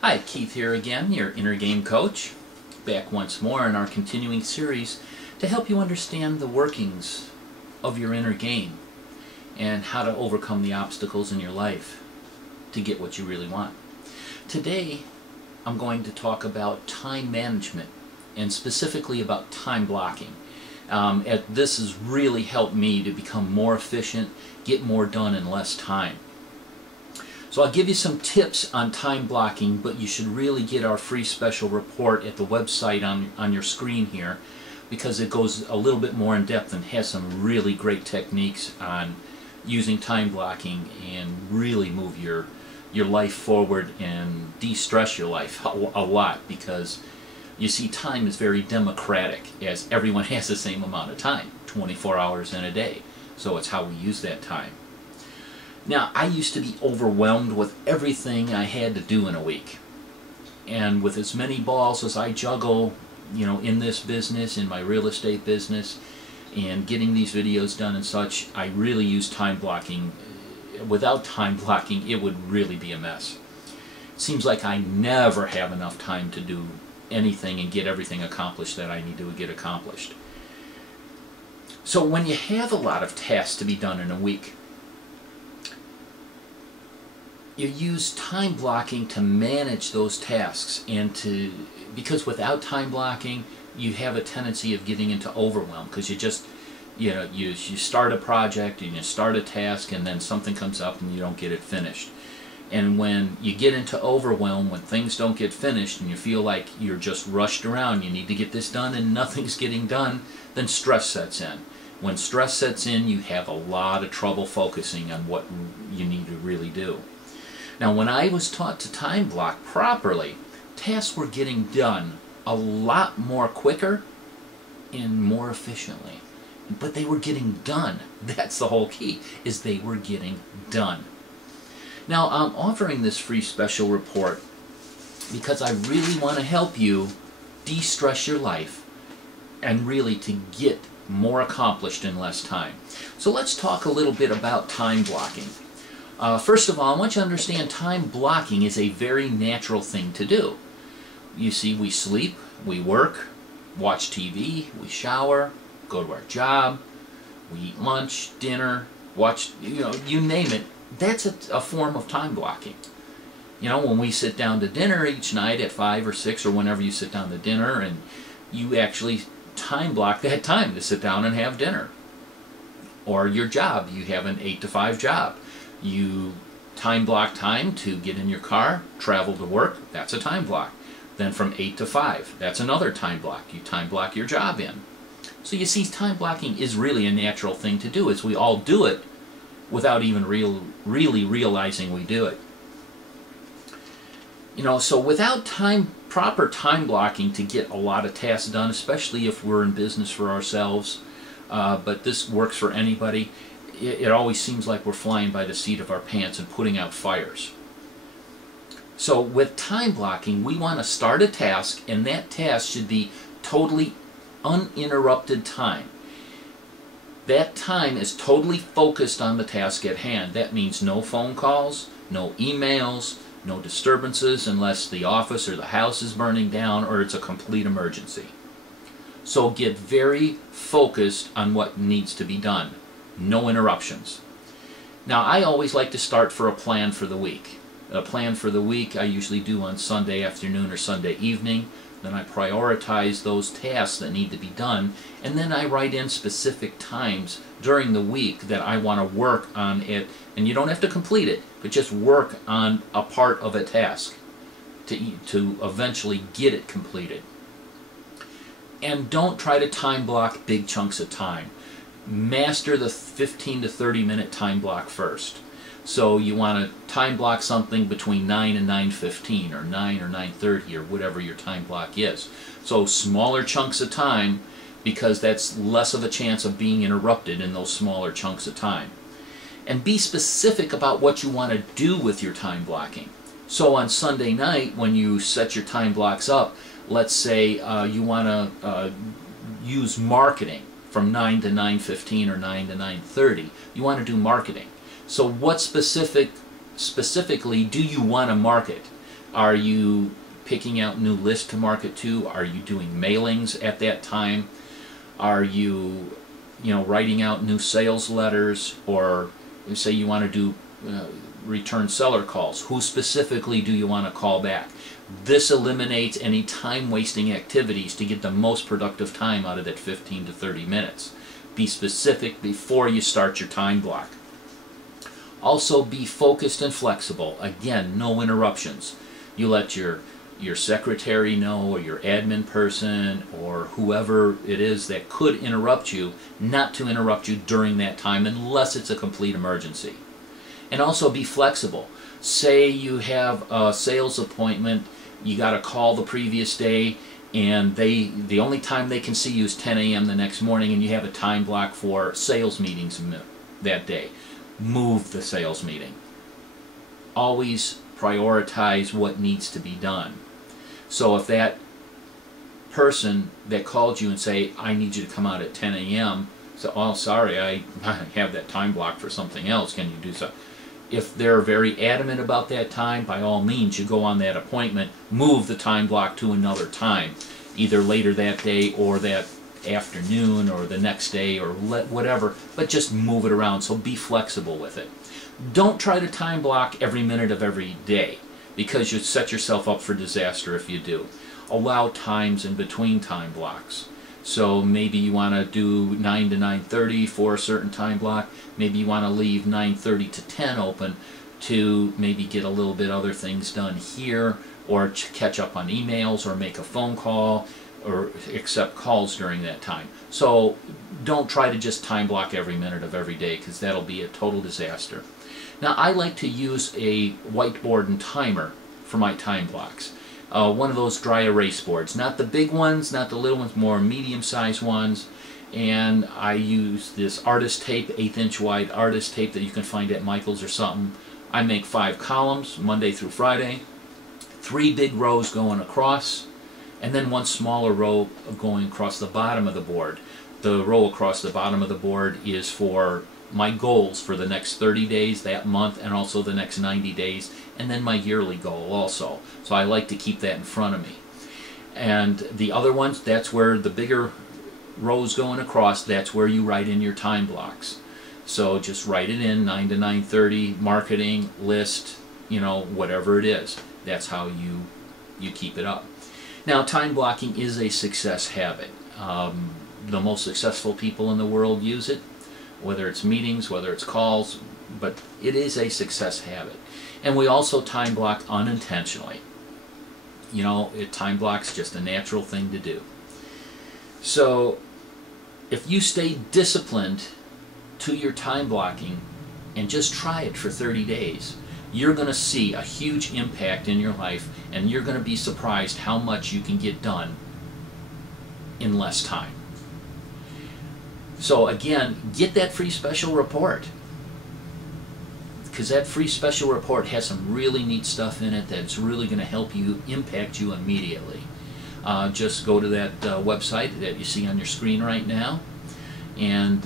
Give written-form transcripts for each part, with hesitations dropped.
Hi, Keith here again, your inner game coach, back once more in our continuing series to help you understand the workings of your inner game and how to overcome the obstacles in your life to get what you really want. Today I'm going to talk about time management and specifically about time blocking. This has really helped me to become more efficient, get more done in less time. So I'll give you some tips on time blocking, but you should really get our free special report at the website on your screen here, because it goes a little bit more in depth and has some really great techniques on using time blocking and really move your life forward and de-stress your life a lot, because you see time is very democratic, as everyone has the same amount of time, 24 hours in a day. So it's how we use that time. Now, I used to be overwhelmed with everything I had to do in a week. And with as many balls as I juggle, in this business, in my real estate business, and getting these videos done and such, I really use time blocking. Without time blocking, it would really be a mess. It seems like I never have enough time to do anything and get everything accomplished that I need to get accomplished. So when you have a lot of tasks to be done in a week, you use time blocking to manage those tasks, and because without time blocking you have a tendency of getting into overwhelm, because you start a project and you start a task and then something comes up and you don't get it finished. And when you get into overwhelm, when things don't get finished and you feel like you're just rushed around, you need to get this done and nothing's getting done, then stress sets in. When stress sets in, you have a lot of trouble focusing on what you need to really do. Now, when I was taught to time block properly, tasks were getting done a lot more quicker and more efficiently. But they were getting done. That's the whole key, is they were getting done. Now, I'm offering this free special report because I really want to help you de-stress your life and really to get more accomplished in less time. So let's talk a little bit about time blocking. First of all, I want you to understand time blocking is a very natural thing to do. You see, we sleep, we work, watch TV, we shower, go to our job, we eat lunch, dinner, watch, you name it. That's a form of time blocking. When we sit down to dinner each night at 5 or 6 or whenever you sit down to dinner, and you actually time block that time to sit down and have dinner. Or your job, you have an 8 to 5 job. You time block time to get in your car, travel to work, that's a time block. Then from 8 to 5, that's another time block. You time block your job in. So you see, time blocking is really a natural thing to do, as we all do it without even really realizing we do it. So without proper time blocking to get a lot of tasks done, especially if we're in business for ourselves, but this works for anybody, it always seems like we're flying by the seat of our pants and putting out fires. So with time blocking, we want to start a task, and that task should be totally uninterrupted time. That time is totally focused on the task at hand. That means no phone calls, no emails, no disturbances unless the office or the house is burning down or it's a complete emergency. So get very focused on what needs to be done. No interruptions. Now, I always like to start for a plan for the week. A plan for the week I usually do on Sunday afternoon or Sunday evening. Then I prioritize those tasks that need to be done, and then I write in specific times during the week that I want to work on it. And you don't have to complete it, but just work on a part of a task to eventually get it completed. And don't try to time block big chunks of time. Master the 15 to 30 minute time block first. So you want to time block something between 9 and 9:15 or 9 or 9:30 or whatever your time block is. So smaller chunks of time, because that's less of a chance of being interrupted in those smaller chunks of time. And be specific about what you want to do with your time blocking. So on Sunday night, when you set your time blocks up, let's say you want to use marketing from 9 to 9:15 or 9 to 9:30. You want to do marketing. So what specifically do you want to market? Are you picking out new lists to market to? Are you doing mailings at that time? Are you, writing out new sales letters? Or say you want to do return seller calls. Who specifically do you want to call back? This eliminates any time-wasting activities to get the most productive time out of that 15 to 30 minutes. Be specific before you start your time block. Also, be focused and flexible. Again, no interruptions. You let your secretary know, or your admin person, or whoever it is that could interrupt you, not to interrupt you during that time unless it's a complete emergency. And also be flexible. Say you have a sales appointment, you got a call the previous day, and the only time they can see you is 10 a.m. the next morning, and you have a time block for sales meetings that day. Move the sales meeting. Always prioritize what needs to be done. So if that person that called you and say, I need you to come out at 10 a.m., so, oh, sorry, I have that time blocked for something else, can you do so? If they're very adamant about that time, by all means, you go on that appointment, move the time block to another time, either later that day or that afternoon or the next day or whatever, but just move it around, so be flexible with it. Don't try to time block every minute of every day, because you set yourself up for disaster if you do. Allow times in between time blocks. So maybe you want to do 9 to 9:30 for a certain time block. Maybe you want to leave 9:30 to 10 open to maybe get a little bit other things done here, or catch up on emails, or make a phone call, or accept calls during that time. So don't try to just time block every minute of every day, because that'll be a total disaster. Now, I like to use a whiteboard and timer for my time blocks. One of those dry erase boards. Not the big ones, not the little ones, more medium-sized ones. And I use this artist tape, 1/8" wide artist tape that you can find at Michael's or something. I make 5 columns, Monday through Friday. 3 big rows going across, and then 1 smaller row going across the bottom of the board. The row across the bottom of the board is for my goals for the next 30 days, that month, and also the next 90 days, and then my yearly goal also. So I like to keep that in front of me. And the other ones, that's where the bigger rows going across, that's where you write in your time blocks. So just write it in, 9 to 9:30, marketing, list, whatever it is. That's how you keep it up. Now, time blocking is a success habit. The most successful people in the world use it, whether it's meetings, whether it's calls, but it is a success habit. And we also time block unintentionally. Time block's just a natural thing to do. So if you stay disciplined to your time blocking and just try it for 30 days, you're going to see a huge impact in your life, and you're going to be surprised how much you can get done in less time. So again, get that free special report, because that free special report has some really neat stuff in it that's really going to help you, impact you immediately. Just go to that website that you see on your screen right now, and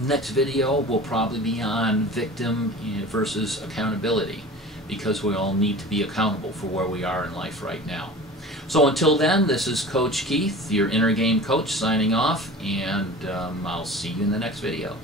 next video will probably be on victim versus accountability, because we all need to be accountable for where we are in life right now. So until then, this is Coach Keith, your Inner Game Coach, signing off, and I'll see you in the next video.